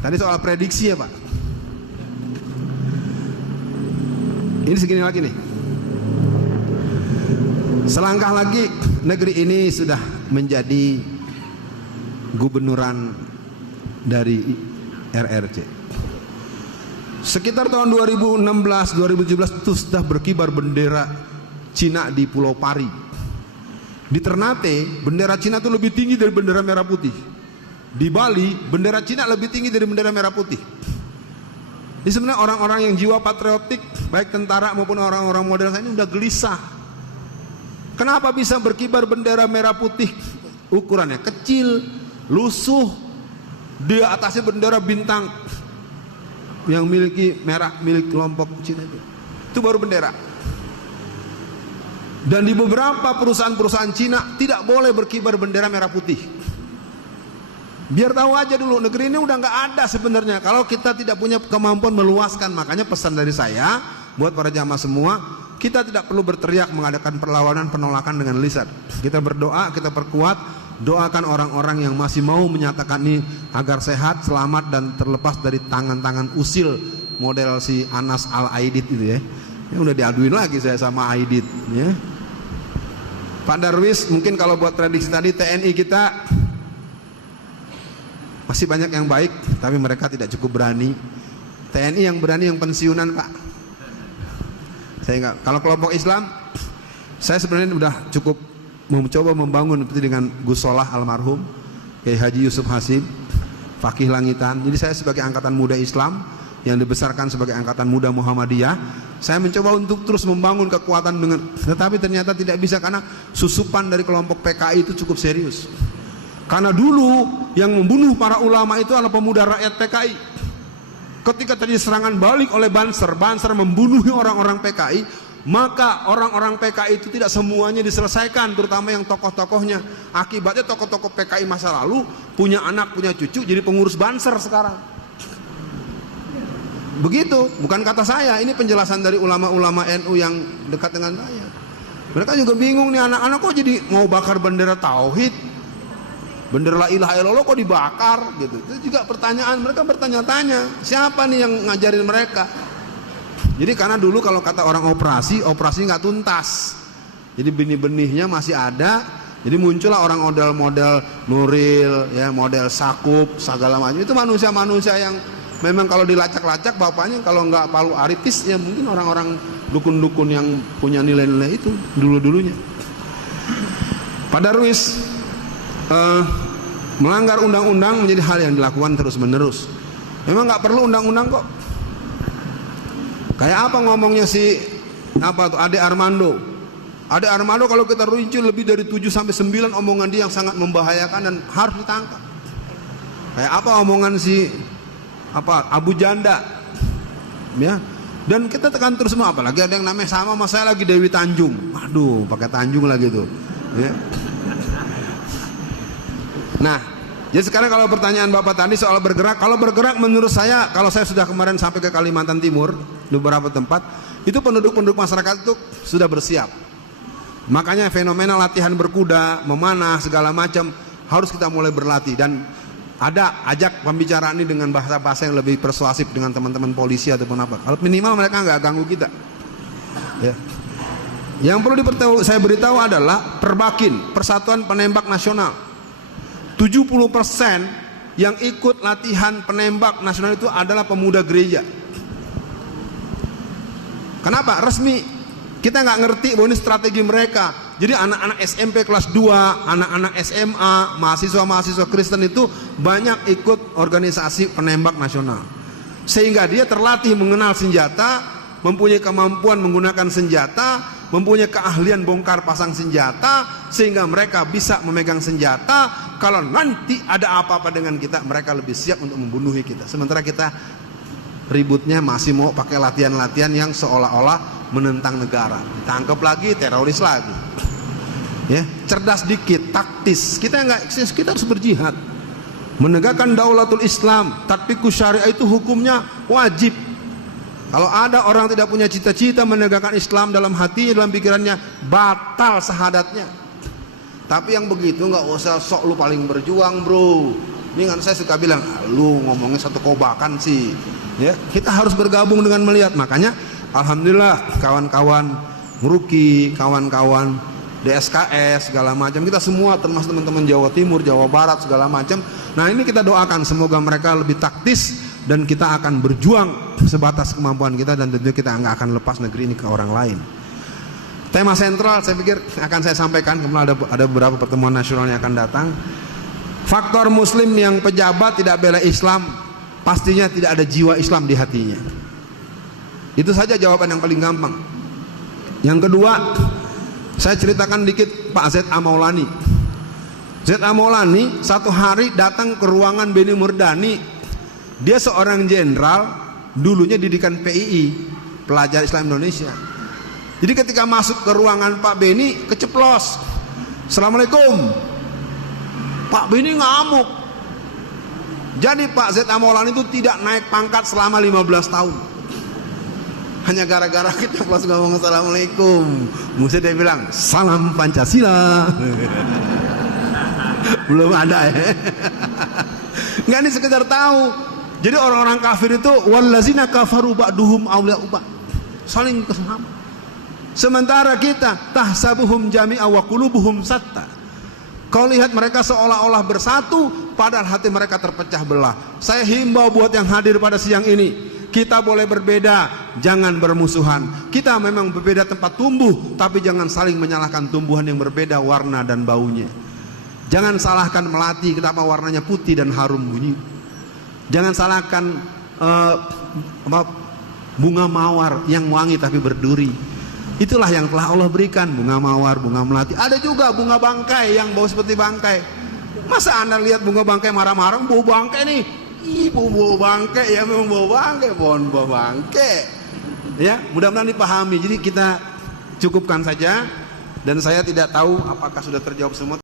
Tadi soal prediksi ya Pak. Ini segini lagi nih. Selangkah lagi negeri ini sudah menjadi gubernuran dari RRC. Sekitar tahun 2016-2017 itu sudah berkibar bendera Cina di Pulau Pari. Di Ternate bendera Cina itu lebih tinggi dari bendera merah putih. Di Bali bendera Cina lebih tinggi dari bendera merah putih. Ini sebenarnya orang-orang yang jiwa patriotik, baik tentara maupun orang-orang modern ini udah gelisah. Kenapa bisa berkibar bendera merah putih? Ukurannya kecil, lusuh, di atasnya bendera bintang yang milik kelompok Cina itu baru bendera. Dan di beberapa perusahaan-perusahaan Cina tidak boleh berkibar bendera merah putih. Biar tahu aja dulu, negeri ini udah nggak ada sebenarnya kalau kita tidak punya kemampuan meluaskan. Makanya pesan dari saya buat para jamaah semua, kita tidak perlu berteriak mengadakan perlawanan penolakan dengan lisan. Kita berdoa, kita perkuat, doakan orang-orang yang masih mau menyatakan ini agar sehat, selamat dan terlepas dari tangan-tangan usil model si Anas Al-Aidid itu ya. Ya udah diaduin lagi saya sama Aidid ya. Pak Darwis, mungkin kalau buat prediksi tadi TNI kita masih banyak yang baik, tapi mereka tidak cukup berani. TNI yang berani yang pensiunan Pak. Saya enggak. Kalau kelompok Islam, saya sebenarnya udah cukup mencoba membangun seperti dengan Gus Solah almarhum, Kiai Haji Yusuf Hasim, Fakih Langitan. Jadi saya sebagai angkatan muda Islam yang dibesarkan sebagai angkatan muda Muhammadiyah, saya mencoba untuk terus membangun kekuatan dengan, tetapi ternyata tidak bisa karena susupan dari kelompok PKI itu cukup serius. Karena dulu yang membunuh para ulama itu adalah pemuda rakyat PKI. Ketika terjadi serangan balik oleh Banser membunuh orang-orang PKI, maka orang-orang PKI itu tidak semuanya diselesaikan, terutama yang tokoh-tokohnya. Akibatnya tokoh-tokoh PKI masa lalu punya anak, punya cucu jadi pengurus Banser sekarang. Begitu, bukan kata saya, ini penjelasan dari ulama-ulama NU yang dekat dengan saya. Mereka juga bingung nih, anak-anak kok jadi mau bakar bendera tauhid, bendera la ilaha illallah kok dibakar gitu. Itu juga pertanyaan, mereka bertanya-tanya, siapa nih yang ngajarin mereka? Jadi karena dulu kalau kata orang operasi nggak tuntas. Jadi benih-benihnya masih ada. Jadi muncullah orang model Nuril, ya, model Sakup, segala macam. Itu manusia-manusia yang memang kalau dilacak-lacak bapaknya kalau nggak Palu Aritis ya mungkin orang-orang dukun-dukun yang punya nilai-nilai itu dulu-dulunya. Pak Darwis, melanggar undang-undang menjadi hal yang dilakukan terus-menerus. Memang nggak perlu undang-undang kok. Kayak apa ngomongnya si Ade Armando. Ade Armando kalau kita rinci lebih dari 7-9 omongan dia yang sangat membahayakan dan harus ditangkap. Kayak apa omongan si Abu Janda. Ya. Dan kita tekan terus semua, apalagi ada yang namanya sama saya lagi Dewi Tanjung. Aduh, pakai Tanjung lagi tuh. Ya. Nah, jadi sekarang kalau pertanyaan Bapak tadi soal bergerak, kalau bergerak menurut saya, kalau saya sudah kemarin sampai ke Kalimantan Timur, di beberapa tempat, itu penduduk-penduduk masyarakat itu sudah bersiap. Makanya fenomena latihan berkuda, memanah, segala macam harus kita mulai berlatih. Dan ada ajak pembicaraan ini dengan bahasa-bahasa yang lebih persuasif dengan teman-teman polisi ataupun apa. Kalau minimal mereka nggak ganggu kita. Ya. Yang perlu saya beritahu adalah Perbakin, Persatuan Penembak Nasional. 70% yang ikut latihan penembak nasional itu adalah pemuda gereja. Kenapa? Resmi. Kita nggak ngerti bahwa ini strategi mereka. Jadi anak-anak SMP kelas 2, anak-anak SMA, mahasiswa-mahasiswa Kristen itu banyak ikut organisasi penembak nasional. Sehingga dia terlatih mengenal senjata, mempunyai kemampuan menggunakan senjata, mempunyai keahlian bongkar pasang senjata, sehingga mereka bisa memegang senjata. Kalau nanti ada apa-apa dengan kita, mereka lebih siap untuk membunuhi kita. Sementara kita ributnya masih mau pakai latihan-latihan yang seolah-olah menentang negara. Ditangkap lagi, teroris lagi. Ya, cerdas dikit, taktis. Kita harus berjihad. Menegakkan daulatul Islam, tatbiqus syariah itu hukumnya wajib. Kalau ada orang tidak punya cita-cita menegakkan Islam dalam hati, dalam pikirannya, batal syahadatnya. Tapi yang begitu nggak usah sok lu paling berjuang bro. Ini kan saya suka bilang, lu ngomongnya satu kobakan sih. Ya, kita harus bergabung dengan melihat. Makanya alhamdulillah kawan-kawan Meruki, kawan-kawan DSKS segala macam, kita semua termasuk teman-teman Jawa Timur, Jawa Barat segala macam. Nah, ini kita doakan semoga mereka lebih taktis dan kita akan berjuang sebatas kemampuan kita, dan tentu kita nggak akan lepas negeri ini ke orang lain. Tema sentral saya pikir akan saya sampaikan, kemudian ada beberapa pertemuan nasional yang akan datang. Faktor muslim yang pejabat tidak bela Islam, pastinya tidak ada jiwa Islam di hatinya. Itu saja jawaban yang paling gampang. Yang kedua, saya ceritakan dikit Pak Z.A. Maulani. Z.A. Maulani satu hari datang ke ruangan Beni Murdani. Dia seorang jenderal, dulunya didikan PII, Pelajar Islam Indonesia. Jadi ketika masuk ke ruangan Pak Beni, keceplos. Assalamualaikum. Pak Beni ngamuk. Jadi Pak Z.A. Maulani itu tidak naik pangkat selama 15 tahun. Hanya gara-gara kita plus ngomong assalamualaikum. Mesti dia bilang salam Pancasila. Belum ada ya. Nggak, ini sekedar tahu. Jadi orang-orang kafir itu wallazina kafaru ba'duhum awliya'u ba'd. Saling kesama. Sementara kita tahsabuhum jami'a wa qulubuhum satta. Kau lihat mereka seolah-olah bersatu, padahal hati mereka terpecah belah. Saya himbau buat yang hadir pada siang ini, kita boleh berbeda, jangan bermusuhan. Kita memang berbeda tempat tumbuh, tapi jangan saling menyalahkan tumbuhan yang berbeda warna dan baunya. Jangan salahkan melati, kenapa warnanya putih dan harum bunyi. Jangan salahkan bunga mawar yang wangi tapi berduri. Itulah yang telah Allah berikan, bunga mawar, bunga melati. Ada juga bunga bangkai yang bau seperti bangkai. Masa Anda lihat bunga bangkai marah-marah, bau bangkai nih. Ibu bau bangkai, ya memang bau bangkai, pohon bau bangkai. Ya, mudah-mudahan dipahami. Jadi kita cukupkan saja, dan saya tidak tahu apakah sudah terjawab semua.